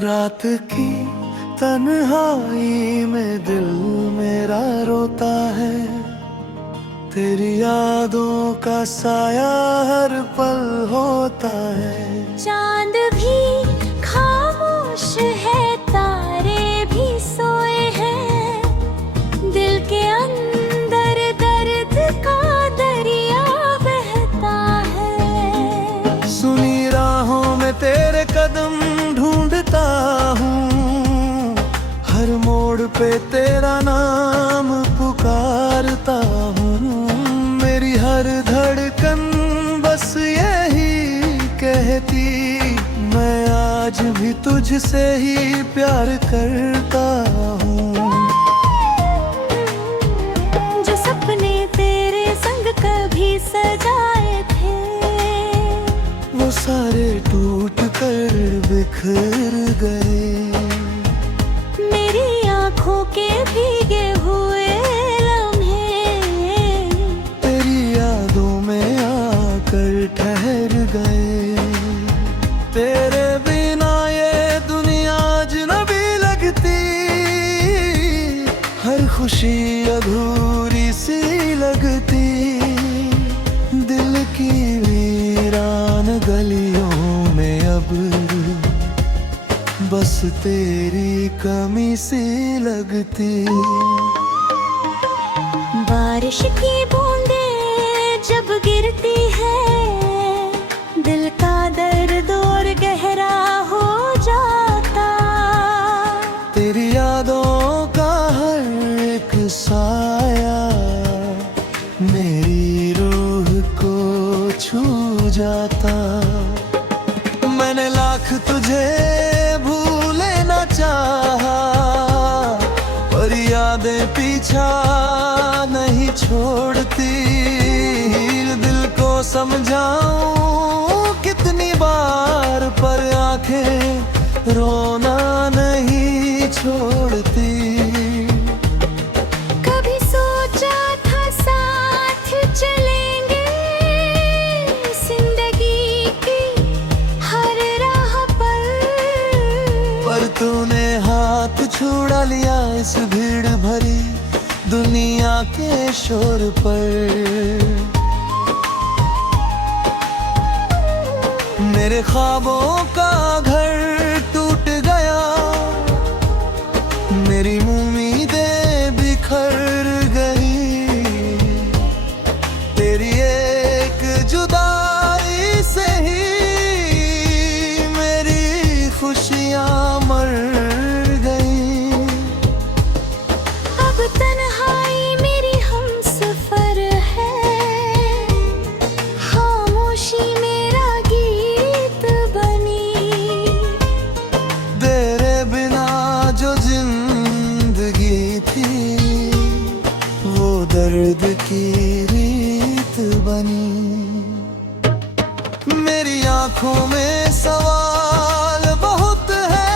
रात की तन्हाई में दिल मेरा रोता है, तेरी यादों का साया हर पल होता है। चांद भी खामोश है, तारे भी सोए हैं, दिल के अंदर दर्द का दरिया बहता है। सुनी राहों में तेरे कदम ढूंढता हूँ, हर मोड़ पे तेरा नाम पुकारता हूँ। मेरी हर धड़कन बस यही कहती, मैं आज भी तुझसे ही प्यार करता हूँ। जो सपने तेरे संग कभी सजाए थे, वो सारे टूट कर बिखर गए। मेरी आँखों के भीगे हुए लम्हे तेरी यादों में आकर ठहर गए। तेरे बिना ये दुनिया अजनबी लगती, हर खुशी अधूरी सी लगती। दिल की वीरान गलियों में अब बस तेरी कमी सी लगती। बारिश की बूंदें जब गिरती है, दिल का दर्द और गहरा हो जाता। तेरी यादों का हर एक साया मेरी रूह को छू जाता। मैंने लाख तुझे भूले न चाहा, पर यादें पीछा नहीं छोड़ती। दिल को समझाऊं कितनी बार, पर आंखें रोना नहीं छोड़ती। कभी सोचा था साथ चलेंगे जिंदगी की हर राह पर तूने हाथ छुड़ा लिया इस भीड़ भरी दुनिया के शोर पर। मेरे ख्वाबों का घर टूट गया, मेरी उम्मीदें बिखर गई। तेरी एक जुदाई से ही मेरी खुशियां मर गई। अब तन्हाई मेरी हमसफर है, खामोशी मेरा गीत बनी। तेरे बिना जो जिंदगी थी, वो दर्द की रीत बनी। मेरी आंखों में सवाल बहुत है,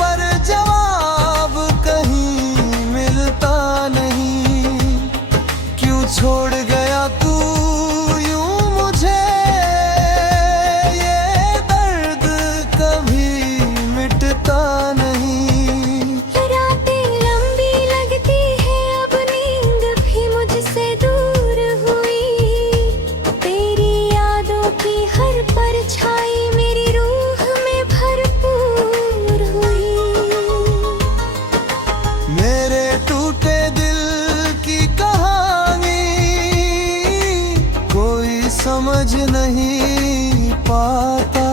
पर जवाब कहीं मिलता नहीं। क्यों छोड़ गया तू यूं मुझे, ये दर्द कभी मिटता नहीं। रातें लंबी लगती है, अब नींद भी मुझसे दूर हुई। तेरी यादों की हर परछाई मेरी रूह में भरपूर हुई। मेरे टूटे दिल की कहानी कोई समझ नहीं पाता।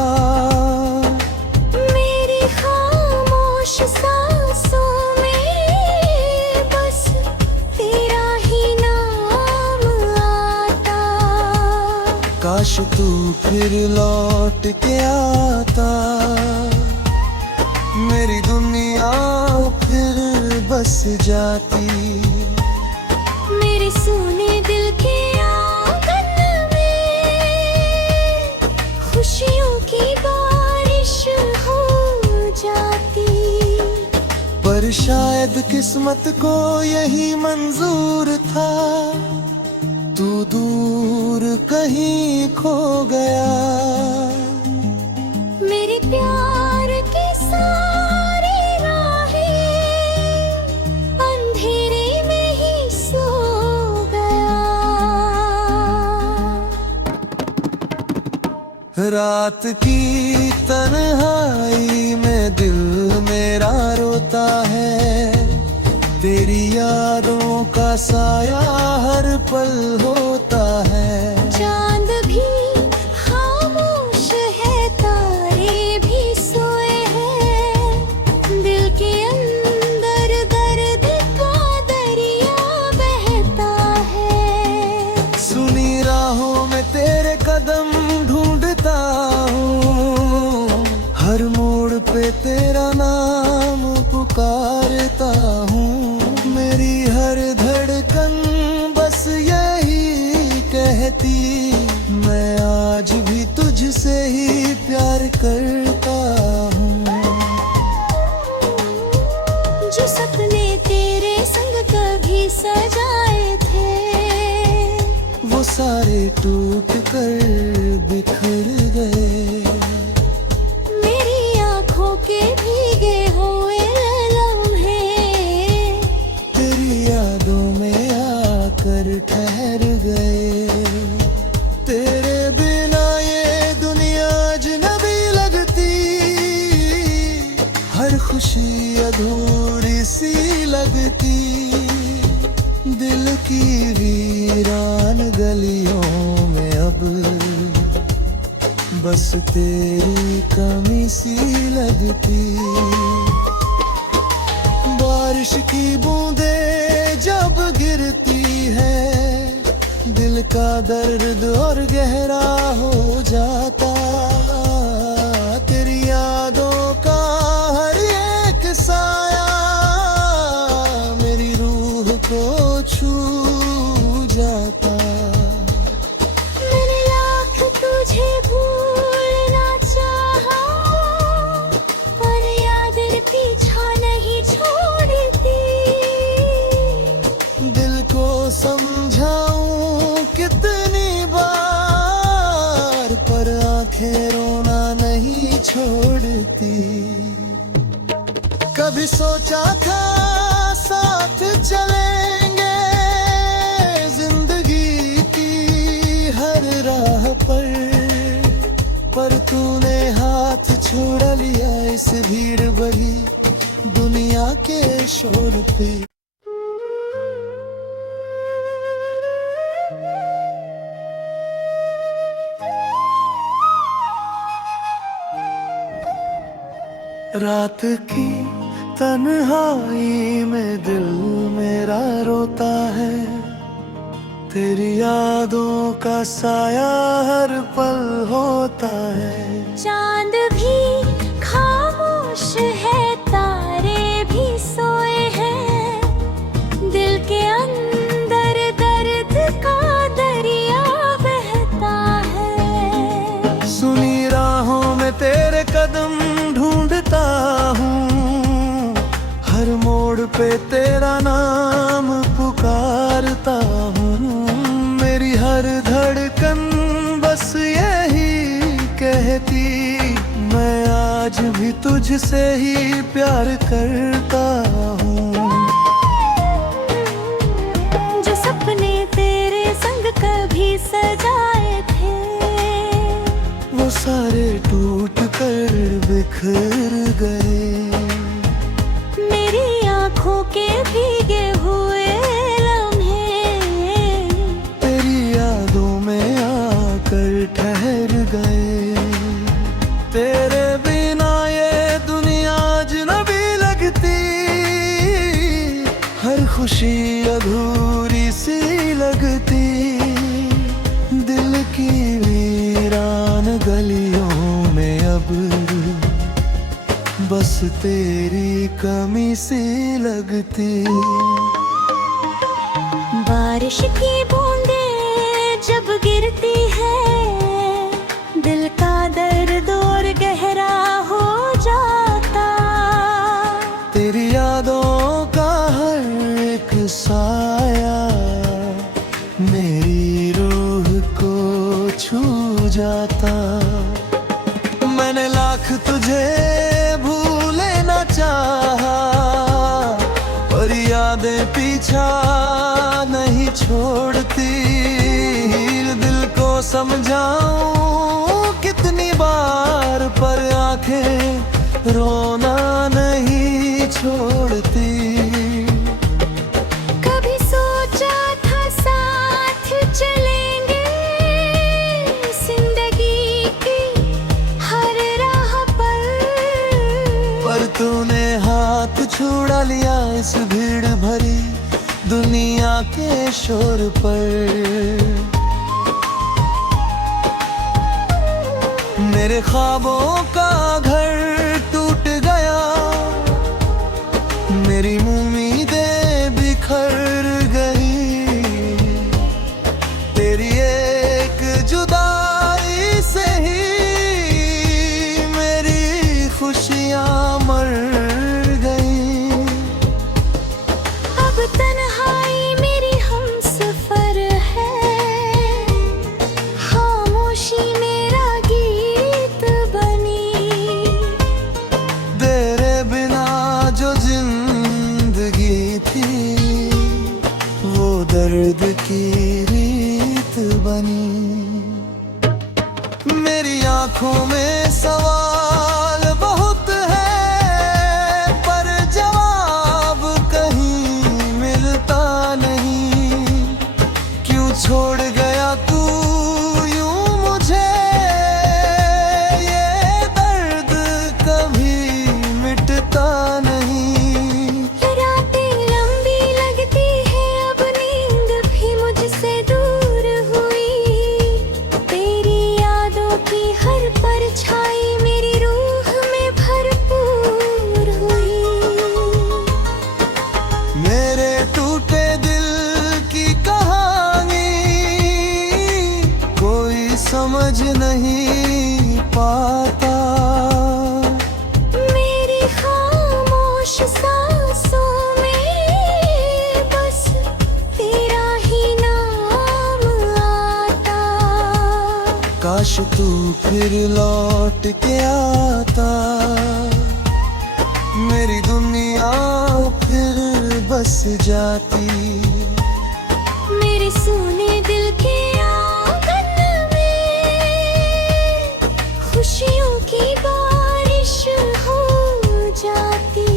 मेरी खामोश सांसों में बस तेरा ही नाम आता। काश तू फिर लौट के आता, मेरी दुनिया फिर बस जाती। मेरे सोने दिल के आंगन में खुशियों की बारिश हो जाती। पर शायद किस्मत को यही मंजूर था, तू दूर कहीं खो गया। मेरे प्यार के रात की तन्हाई में दिल मेरा रोता है, तेरी यादों का साया हर पल होता है। चांद भी खामोश है, तारे भी सोए हैं, दिल के अंदर दर्द का दरिया बहता है। सुनी राहों में तेरे कदम ढूंढता हूँ, हर मोड़ पे तेरा नाम पुकारता हूँ। मेरी हर धड़कन बस यही कहती, मैं आज भी तुझसे ही प्यार करता हूँ। जो सपने तेरे संग कभी सजाए थे, वो सारे टूट कर बिखर गए। मेरी आंखों के भीगे हुए लम्हे तेरी यादों में आकर ठहर गए। तेरे बिना ये दुनिया अजनबी लगती, हर खुशी अधूरी सी लगती। दिल की वीरान गलियों में अब बस तेरी कमी सी लगती। बारिश की बूंदें जब गिरती है, दिल का दर्द और गहरा हो जाता। तेरी यादों का हर एक साया मेरी रूह को छू जाता। मैंने लाख तुझे भूलना चाहा, पर यादें पीछा नहीं छोड़ती। दिल को समझाऊं कितनी बार, पर आंखें रोना नहीं छोड़ती। कभी सोचा था साथ चलेंगे जिंदगी की हर राह पर तूने हाथ छोड़ा लिया इस भीड़ भरी दुनिया के शोर पे। रात की तन्हाई में दिल मेरा रोता है, तेरी यादों का साया हर पल होता है। चांद भी खामोश है, तारे भी सोए हैं, दिल के अंदर दर्द का दरिया बहता है। सुनी राहों में तेरे कदम ढूंढता हूँ, हर मोड़ पे तेरा नाम पुकारता हूँ। मेरी हर धड़कन बस यही कहती, मैं आज भी तुझसे ही प्यार करता हूँ। जो सपने तेरे संग कभी सजाए थे, वो सारे टूट कर बिखर गए। मेरी आंखों के भीगे हुए लम्हे तेरी यादों में आकर ठहर गए। तेरे बिना ये दुनिया अजनबी लगती, हर खुशी अधूरी सी लगती। दिल की वीरान गलियों में अब बस तेरी कमी सी लगती। बारिश की बूंदें जब गिरती है, दिल का दर्द और गहरा हो जाता। तेरी यादों का हर एक साया मेरी रूह को छू जाता। मैंने लाख तुझे भूले ना चाहा, पर यादें पीछा नहीं छोड़ती। दिल को समझाऊं कि कितनी बार पर आंखें रोना नहीं छोड़ती। कभी सोचा था साथ चलेंगे जिंदगी की हर राह पर तूने हाथ छुड़ा लिया इस भीड़ भरी दुनिया के शोर पर। मेरे ख्वाबों का घर टूट गया, मेरी उम्मीदें बिखर गई। तेरी एक जुदाई से ही मेरी खुशियां मर गई। अब तन्हाई मेरी हमसफर है, खामोशी मेरा गीत बनी। तेरे बिना जो जिंदगी थी वो दर्द की रीत बनी। मेरी आंखों में सवाल बहुत है पर जवाब कहीं मिलता नहीं। क्यों छोड़ गया तू यूं मुझे, ये दर्द कभी मिटता नहीं। रातें लंबी लगती है, अब नींद भी मुझसे दूर हुई। तेरी यादों की हर परछाई मेरी रूह में भरपूर हुई। मेरे टूटे दिल की कहानी कोई समझ नहीं पाता। मेरी खामोश सांसों में बस तेरा ही नाम आता। काश तू फिर लौट के आता, मेरी दुनिया फिर बस जाती। मेरे सूने दिल के आंगन में खुशियों की बारिश हो जाती।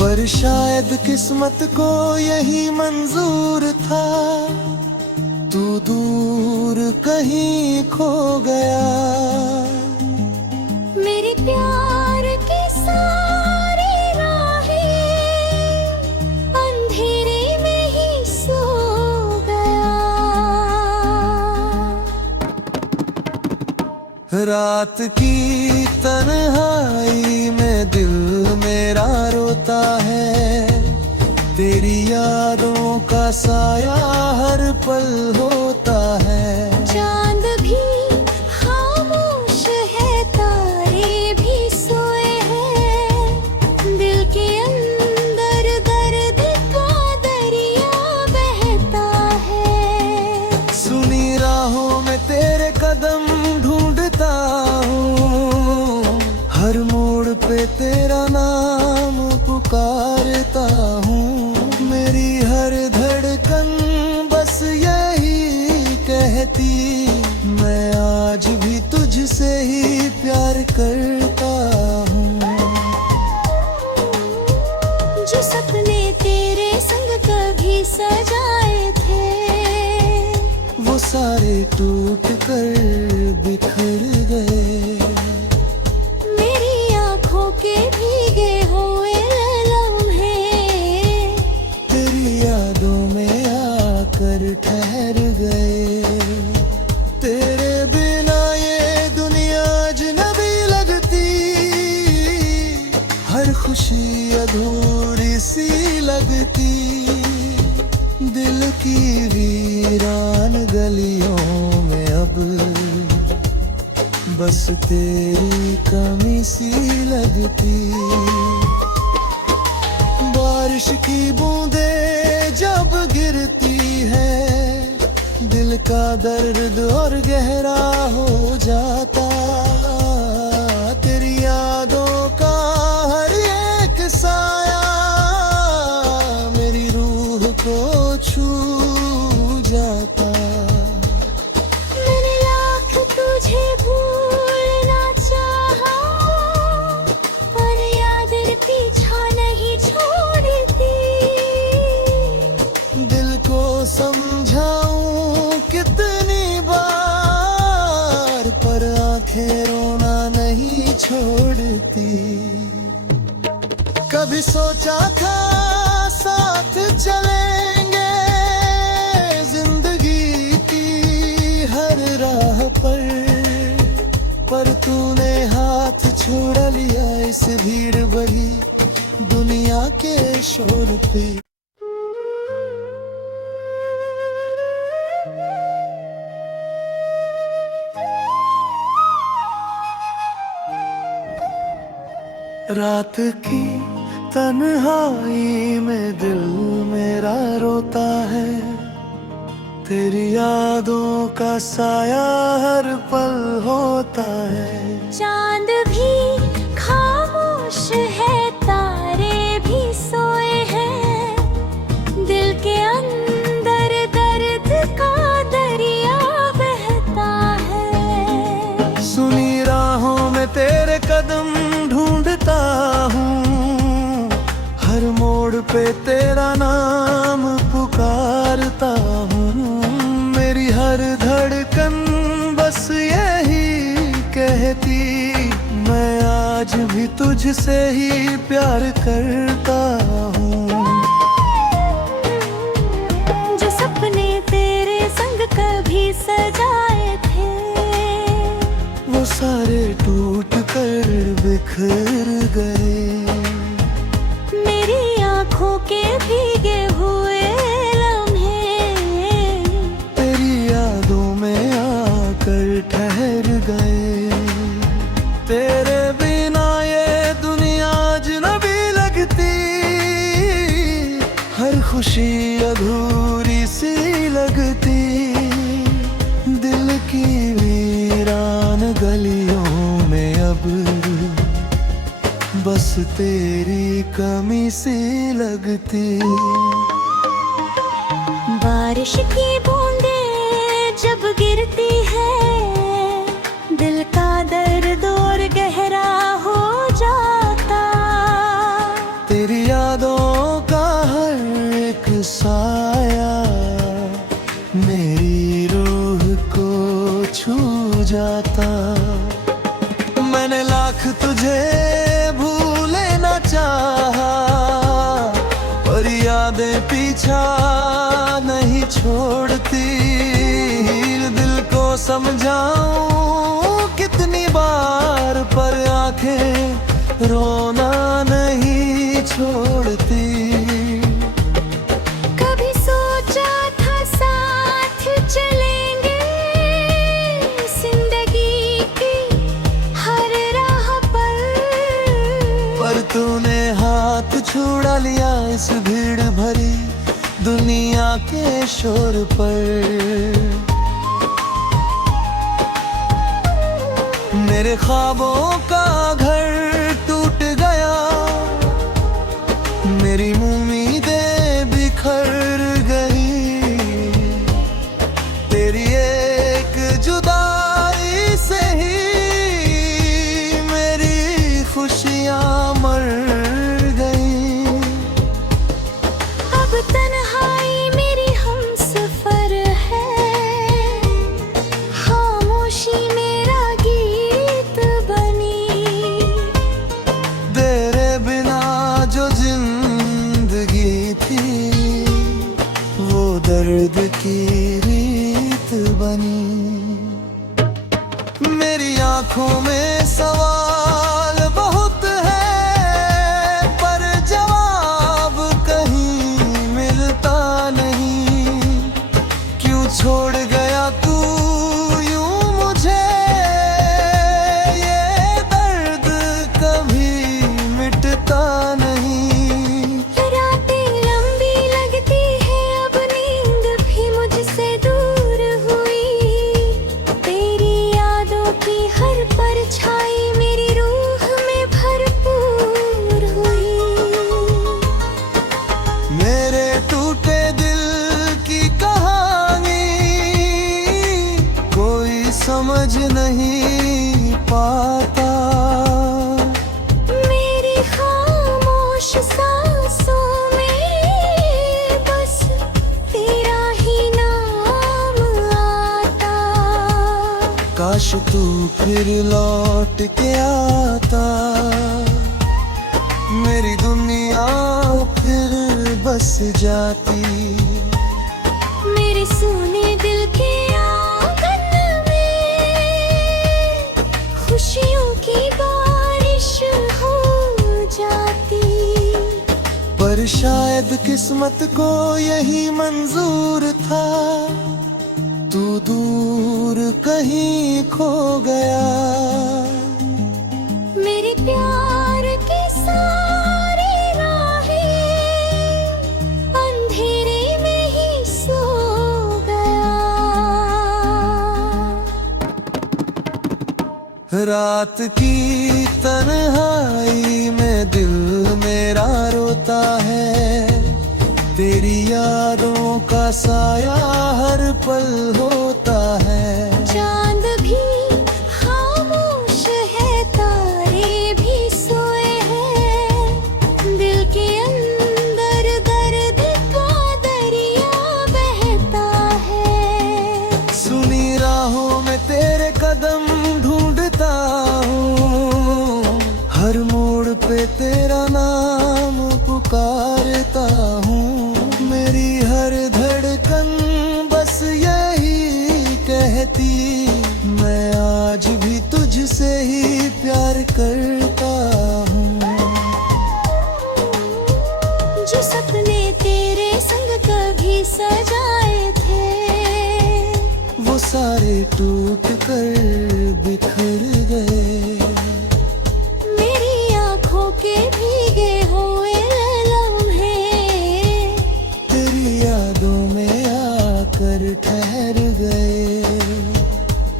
पर शायद किस्मत को यही मंजूर था, तू दूर कहीं खो गया। मेरे प्यार की सारी राहें अंधेरे में ही सो गया। रात की तन्हाई में दिल मेरा रोता है, तेरी यादों का साया हर पल होता है। चांद भी खामोश है, तारे भी सोए हैं। दिल के अंदर दर्द का दरिया बहता है। सुनी राहों में तेरे कदम ढूंढता हूँ, हर मोड़ पे तेरा नाम पुकारता हूँ। मेरी हर धड़कन बस यही कहती, मैं आज भी तुझसे ही प्यार करता हूँ। जो सपने तेरे संग कभी सजाए थे, वो सारे टूट कर बिखर गए। मेरी आंखों के भीगे हुए लम्हे तेरी यादों में आकर ठहर गए। तेरे बिना ये दुनिया अजनबी लगती, हर खुशी अधूरी सी लगती। दिल की वीरान गलियों में अब बस तेरी कमी सी लगती। बारिश की बूंदें जब गिरती है, दिल का दर्द और गहरा हो जाता। तेरी यादों का हर एक साया मेरी रूह को छू जाता। मैंने लाख तुझे भूल भी सोचा था साथ चलेंगे जिंदगी की हर राह पर तूने हाथ छोड़ा लिया इस भीड़ भरी दुनिया के शोर पे। रात की तन्हाई में दिल मेरा रोता है, तेरी यादों का साया हर पल होता है। चांद भी खामोश है, तारे भी सोए हैं, दिल के अंदर दर्द का दरिया बहता है। सुनी राहों में तेरे कदम ढूंढता हूँ, हर मोड़ पे तेरा नाम पुकारता हूँ। मेरी हर धड़कन बस यही कहती, मैं आज भी तुझसे ही प्यार करता हूँ। जो सपने तेरे संग कभी सजाए थे, वो सारे टूट कर बिखर गए। मेरी आँखों के भीगे हुए लम्हे तेरी यादों में आकर ठहर गए। तेरे बिना ये दुनिया अजनबी लगती, हर खुशी अधूरी सी लगती। दिल की वीरान गलियों में अब बस तेरी कमी सी लगती। बारिश की बूंदें जब गिरती है, दिल का दर्द और गहरा हो जाता। तेरी यादों का हर एक साया मेरी रूह को छू जाता। मैंने लाख तुझे भूले न चाहा, पर यादें पीछा नहीं छोड़ती। दिल को समझाऊं कितनी बार, पर आंखें रोना नहीं छोड़ती। कभी सोचा था साथ चलेंगे जिंदगी की हर राह पर तूने हाथ छुड़ा लिया इस भीड़ भरी दुनिया के शोर पर। मेरे ख्वाबों का घर टूट गया, मेरी उम्मीदें बिखर गई। तेरी एक जुदाई से ही मेरी खुशियाँ मर गई। अब तन्हाई मेरी हमसफर है, खामोशी मेरा गीत बनी। तेरे बिना जो जिंदगी थी, वो दर्द की रीत बनी। मेरी आंखों में सवाल बहुत है, पर जवाब कहीं मिलता नहीं। क्यों छोड़ गया तू यूं मुझे, ये दर्द कभी मिटता नहीं। रातें लंबी लगती है, अब नींद भी मुझसे दूर हुई। तेरी यादों की हर परछाई मेरी रूह में भरपूर हुई। मेरे टूटे दिल की कहानी कोई समझ नहीं पाता। मेरी खामोश सांसों में बस तेरा ही नाम आता। काश तू फिर लौट के आता, मेरी दुनिया फिर बस जाती। मेरे सोने दिल के आंगन में खुशियों की बारिश हो जाती। पर शायद किस्मत को यही मंजूर था, तू दूर कहीं खो गया। मेरे प्यार की सारी राहें अंधेरे में ही सो गया। रात की तन्हाई में दिल मेरा रोता है, तेरी यादों का साया हर पल होता है। चांद भी खामोश है, तारे भी सोए हैं, दिल के अंदर दर्द का दरिया बहता है। सुनी राहों में तेरे कदम ढूंढता हूँ, हर मोड़ पे तेरा नाम पुकारता हूँ। मेरी हर धड़कन बस यही कहती, मैं आज भी तुझसे ही प्यार करता हूँ। जो सपने तेरे संग कभी सजाए थे, वो सारे टूट कर बिखर गए। मेरी आंखों के भीगे हुए लम्हे तेरी यादों में आकर ठहर गए।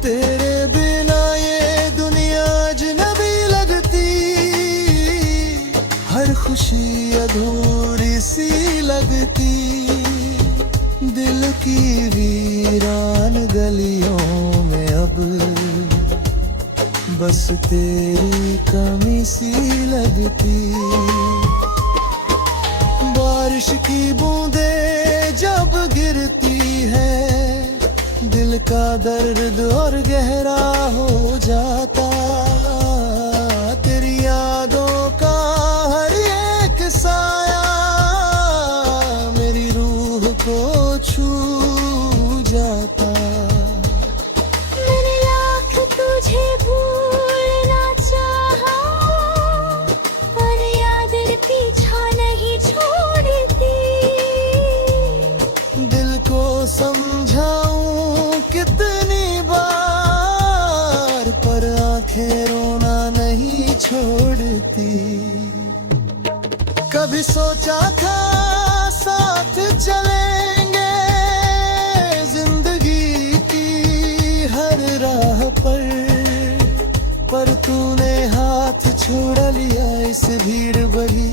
तेरे बिना ये दुनिया अजनबी लगती, हर खुशी अधूरी सी लगती। दिल की वीरान गलियों में अब बस तेरी कमी सी लगती। बारिश की बूंदें जब गिरती है, दिल का दर्द और गहरा हो जाता। तेरी यादों का हर एक साया मेरी रूह को छू जाता। मैंने लाख तुझे भूलना चाहा, पर यादें पीछा नहीं छोड़ती। दिल को समझाऊं कितनी बार, पर आंखें रोना नहीं छोड़ती। कभी सोचा था साथ चलेंगे जिंदगी की हर राह पर तूने हाथ छोड़ लिया इस भीड़ भरी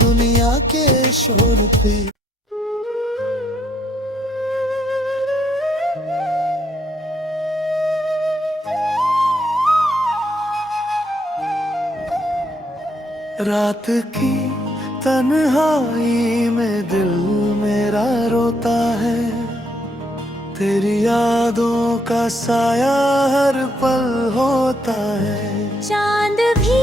दुनिया के शोर पे। रात की तन्हाई में दिल मेरा रोता है, तेरी यादों का साया हर पल होता है। चांद भी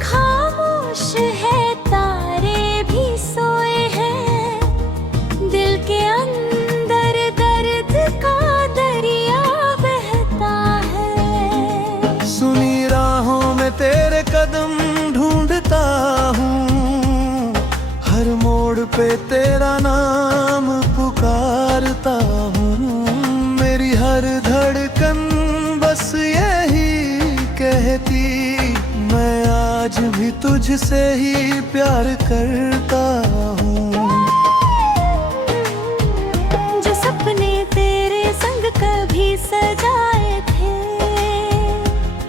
खामोश है, तारे भी सोए हैं, दिल के अंदर दर्द का दरिया बहता है। सुनी राहों में तेरे कदम ढूंढता हूँ, हर मोड़ पे तेरा नाम पुकारता हूँ। मेरी हर धड़कन बस यही कहती, मैं आज भी तुझसे ही प्यार करता हूँ। जो सपने तेरे संग कभी सजाए थे,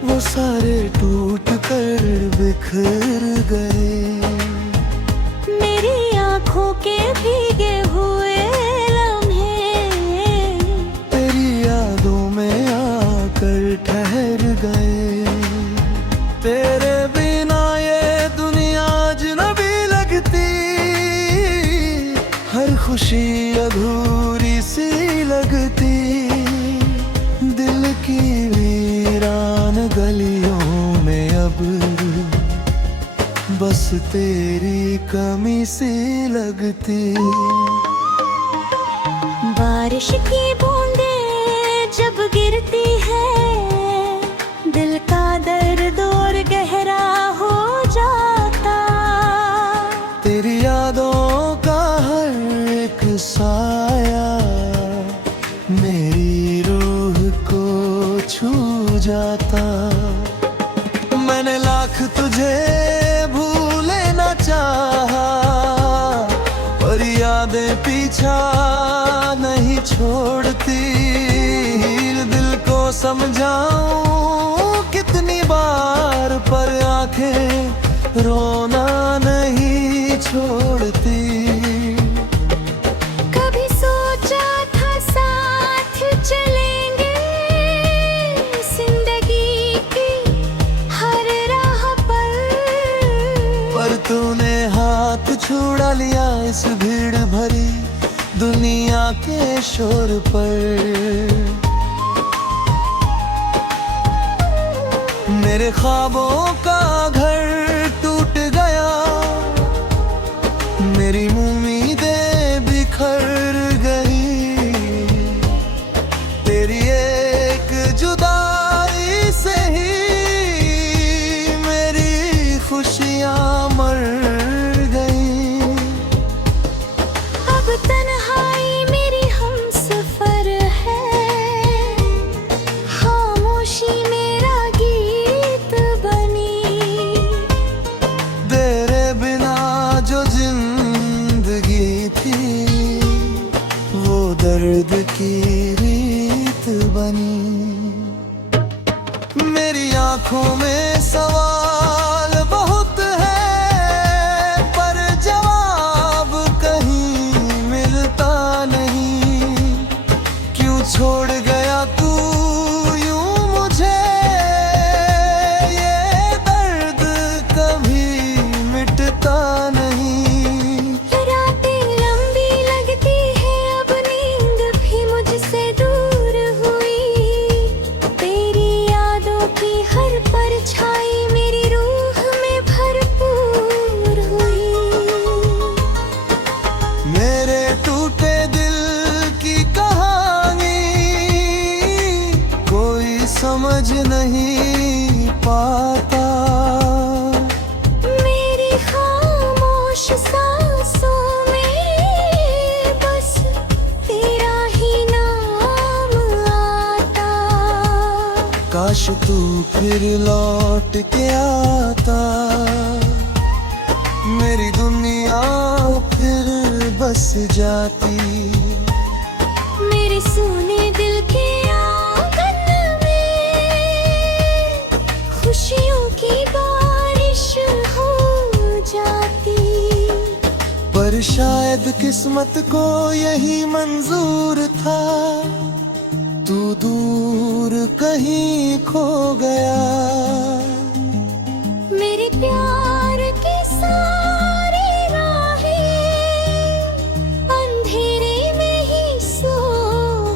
वो सारे टूट कर बिखर गए। मेरी आंखों के भीगे हुए लम्हे तेरी यादों में आकर ठहर गए। तेरे बिना ये दुनिया अजनबी लगती, हर खुशी अधूरी सी लगती। दिल की वीरान गलियों में अब बस तेरी कमी सी लगती। बारिश की बूंदें जब गिरती है, दिल का दर्द और गहरा हो जाता। तेरी यादों का हर एक साया मेरी रूह को छू जाता। मैंने लाख तुझे भूले ना चाहा, पर यादें पीछा नहीं छोड़ती। दिल को समझाऊं कितनी बार, पर आंखें रोना नहीं छोड़ती। कभी सोचा था साथ चलेंगे जिंदगी की हर राह पर तूने हाथ छुड़ा लिया इस भीड़ भरी दुनिया के शोर पर। मेरे ख्वाबों का घर टूट गया, मेरी उम्मीदें बिखर गई। तेरी एक जुदाई से ही मेरी खुशियां मर गई। अब तन्हाई मेरी हमसफर है, खामोशी मेरा गीत बनी। तेरे बिना जो जिंदगी थी, वो दर्द की रीत बनी। मेरी आंखों में सवाल बहुत है, पर जवाब कहीं मिलता नहीं। क्यों छोड़ गया तू यूं मुझे, ये दर्द कभी मिटता नहीं। रातें लंबी लगती है, अब नींद भी मुझसे दूर हुई। तेरी यादों की हर परछाई मेरी रूह में भरपूर हुई। मेरे टूटे दिल की कहानी कोई समझ नहीं पाता। मेरी खामोश सांसों में बस तेरा ही नाम आता। काश तू फिर लौट के आता, मेरी दुनिया फिर बस जाती। मेरे सूने दिल के आंगन में खुशियों की बारिश हो जाती। पर शायद किस्मत को यही मंजूर था, तू दूर कहीं खो गया। मेरे प्यार की सारी राहें अंधेरे में ही सो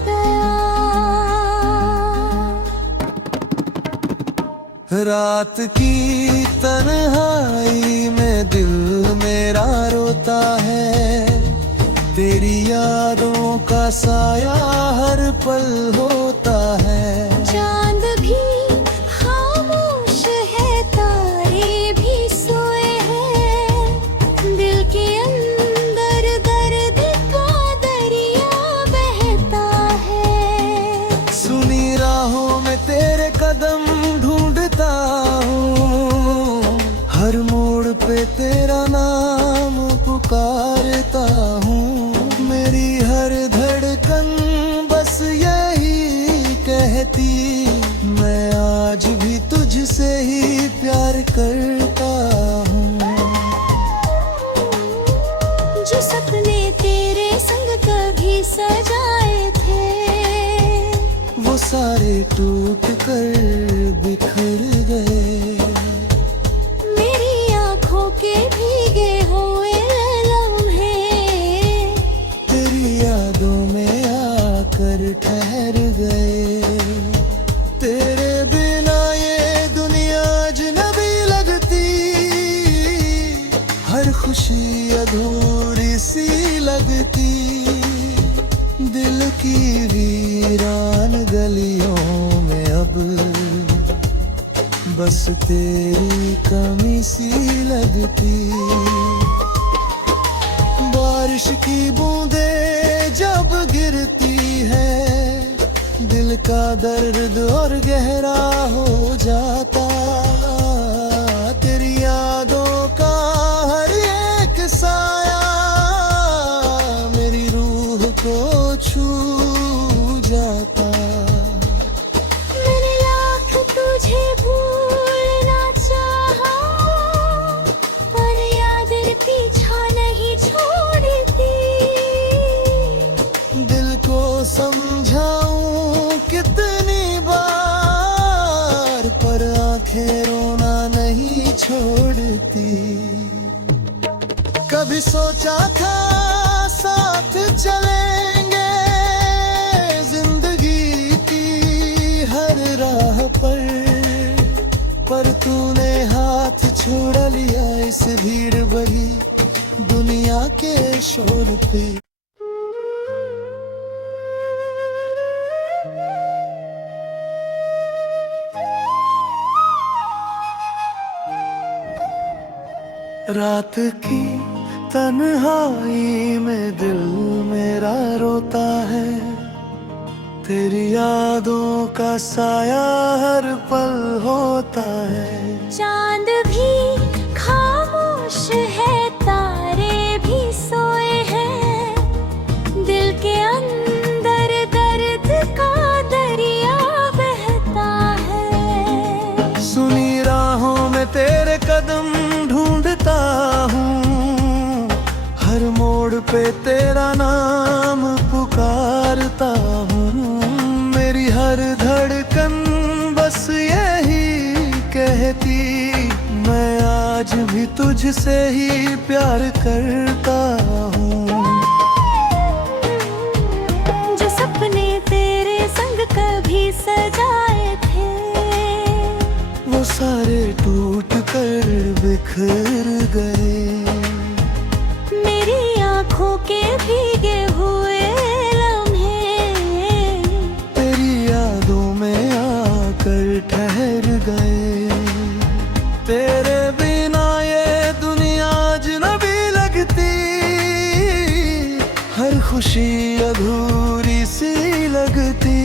गया। रात की तन्हाई में दिल मेरा रोता है, तेरी यादों का साया हर पल होता है। चांद भी खामोश है, तारे भी सोए हैं। दिल के अंदर दर्द का दरिया बहता है। सुनी राहों में तेरे कदम ढूंढता हूँ, हर मोड़ पे तेरा नाम पुकारता हूँ। मेरी हर धड़कन बस यही कहती, मैं आज भी तुझसे ही प्यार करता हूँ। जो सपने तेरे संग कभी सजाए थे, वो सारे टूट कर बिखर गए। मेरी आंखों के भीगे हुए लम्हे तेरी यादों में आकर ठहर गए। तेरे बिना ये दुनिया अजनबी लगती, लगती। दिल की वीरान गलियों में अब बस तेरी कमी सी लगती। बारिश की बूंदें जब गिरती है, दिल का दर्द और गहरा हो जाता। तेरी यादों का हर एक साया मेरी रूह को छू जाता। मैंने लाख तुझे भूलना चाहा, पर यादें पीछा नहीं छोड़ती। दिल को समझाऊं कितनी बार, पर आंखें रोना नहीं छोड़ती। कभी सोचा था साथ चलेंगे जिंदगी की हर राह पर तूने हाथ छोड़ा लिया इस भीड़ भरी दुनिया के शोर पे। रात की तन्हाई में दिल मेरा रोता है, तेरी यादों का साया हर पल होता है। चांद भी खामोश है, तारे भी सोए हैं, दिल के अंदर दर्द का दरिया बहता है। सुनी राहों में तेरे कदम ढूंढता हूँ, हर मोड़ पे तेरा नाम पुकारता हूँ। मेरी हर धड़कन बस यही कहती, मैं आज भी तुझसे ही प्यार करता हूँ। जो सपने तेरे संग कभी सजाए थे, वो सारे टूट कर बिखर गए। मेरी आँखों के भीगे हुए लम्हे तेरी यादों में आकर ठहर गए। तेरे बिना ये दुनिया अजनबी लगती, हर खुशी अधूरी सी लगती।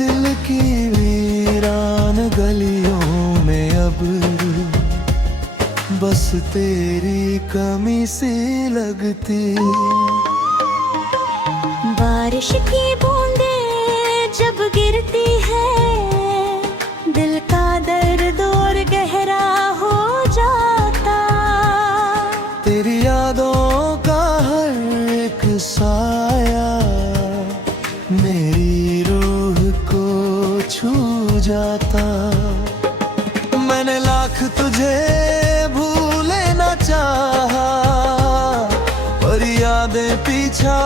दिल की वीरान गलियों में अब बस तेरी कमी सी लगती। बारिश की बूंदें जब गिरती है, दिल का दर्द और गहरा हो जाता। तेरी यादों का हर एक साया मेरी रूह को छू जाता। मैंने लाख तुझे भूले न चाहा, पर यादें पीछा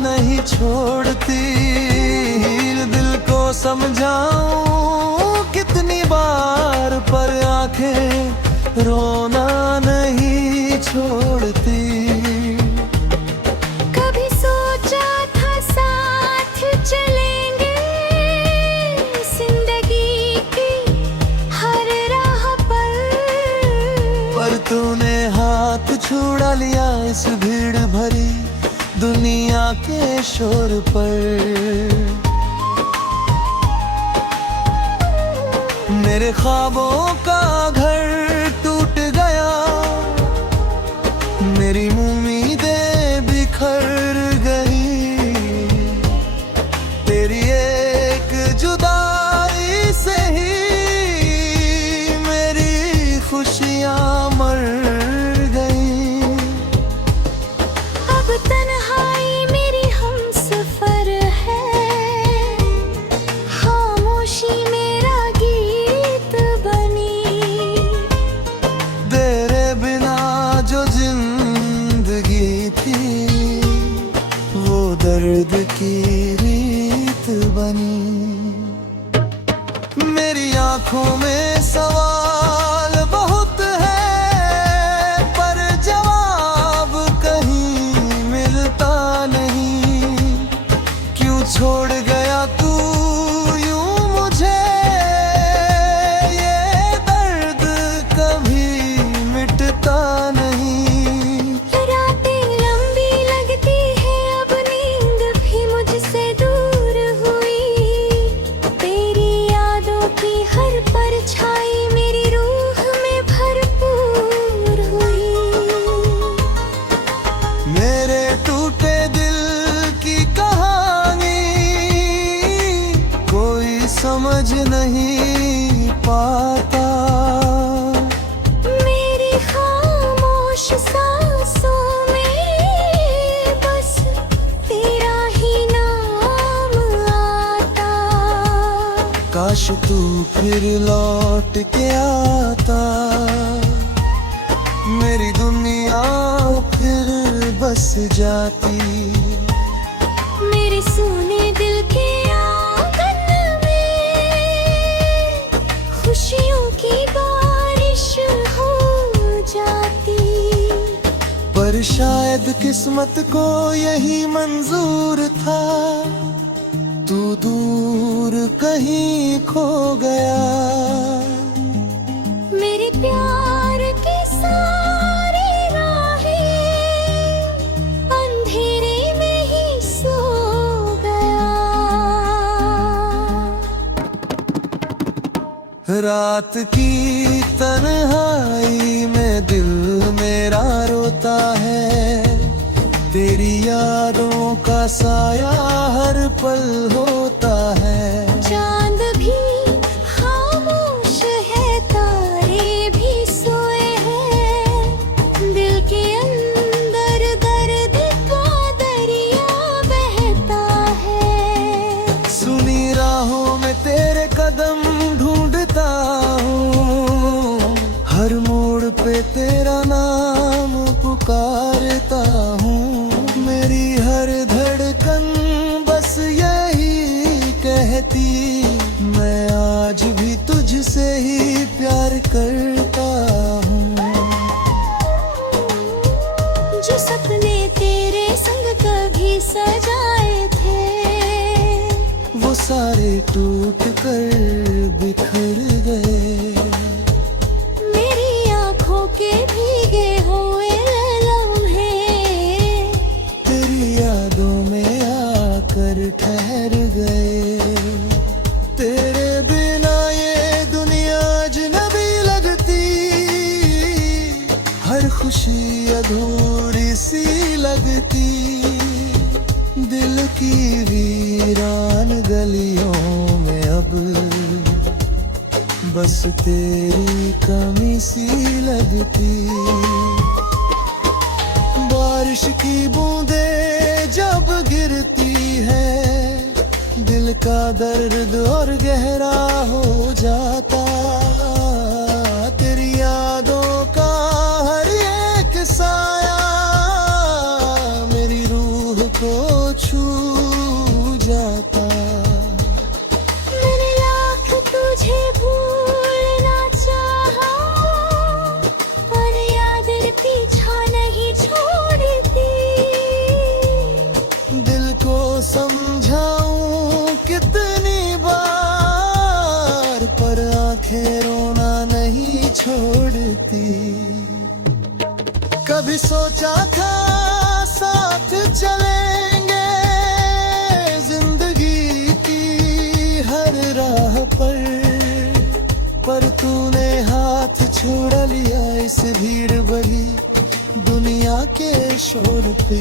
नहीं छोड़ती। दिल को समझाऊं कितनी बार, पर आंखें रोना नहीं छोड़ती। कभी सोचा था साथ चलेंगे जिंदगी की हर राह पर तूने हाथ छुड़ा लिया इस भीड़ भरी दुनिया के शोर पर। मेरे ख्वाबों का घर टूट गया, मेरी उम्मीदें बिखर गई। तेरी एक जुदाई से ही मेरी खुशियाँ मर गई। अब तन्हाई मेरी हमसफर है, खामोशी मेरा गीत बनी। तेरे बिना जो जिंदगी थी, वो दर्द की रीत बनी। मेरी आंखों में सवाल बहुत है, पर जवाब कहीं छोड़ गया तू यूं मुझे, ये दर्द कभी मिटता नहीं। रातें लंबी लगती है, अब नींद भी मुझसे दूर हुई। तेरी यादों की हर परछाई मेरी रूह में भरपूर हुई। मेरे टूटे दिल की कहानी कोई समझ नहीं पाता। मेरी खामोश सांसों में बस तेरा ही नाम आता। काश तू फिर लौट के आता, मेरी दुनिया फिर बस जाती। मेरे सूने दिल के आंगन में खुशियों की बारिश हो जाती। पर शायद किस्मत को यही मंजूर था, तू दूर कहीं खो गया। मेरे प्यार की सारी राहें अंधेरे में ही सो गया। रात की तन्हाई में दिल मेरा रोता है, तेरी यादों का साया हर पल होता है। चांद भी खामोश है, तारे भी सोए हैं। दिल के अंदर दर्द का दरिया बहता है। सुनी राहों में तेरे कदम ढूंढता हूँ, हर मोड़ पे तेरा नाम पुकारता हूँ। मेरी हर धड़कन बस यही कहती, मैं आज भी तुझसे ही प्यार करता हूँ। जो सपने तेरे संग कभी सजाए थे, वो सारे टूट कर बिखर गए। मेरी आंखों के भीगे हुए लम्हे तेरी यादों में आकर ठहर गए। तेरे बिना ये दुनिया अजनबी लगती, हर खुशी अधूरी सी लगती। दिल की वीरान गलियों में अब बस तेरी कमी सी लगती। बारिश की बूंदें जब गिरती है, दिल का दर्द और गहरा हो जाता। तेरी यादों का हर एक साया मेरी रूह को छू जाता। मैंने लाख तुझे भूलना चाहा, पर यादें पीछा नहीं छोड़ती। दिल को समझाऊं कितनी बार, पर आंखें रोना नहीं छोड़ती। कभी सोचा था साथ चलेंगे जिंदगी की हर राह पर तूने हाथ छुड़ा लिया इस भीड़ भरी दुनिया के शोर पे।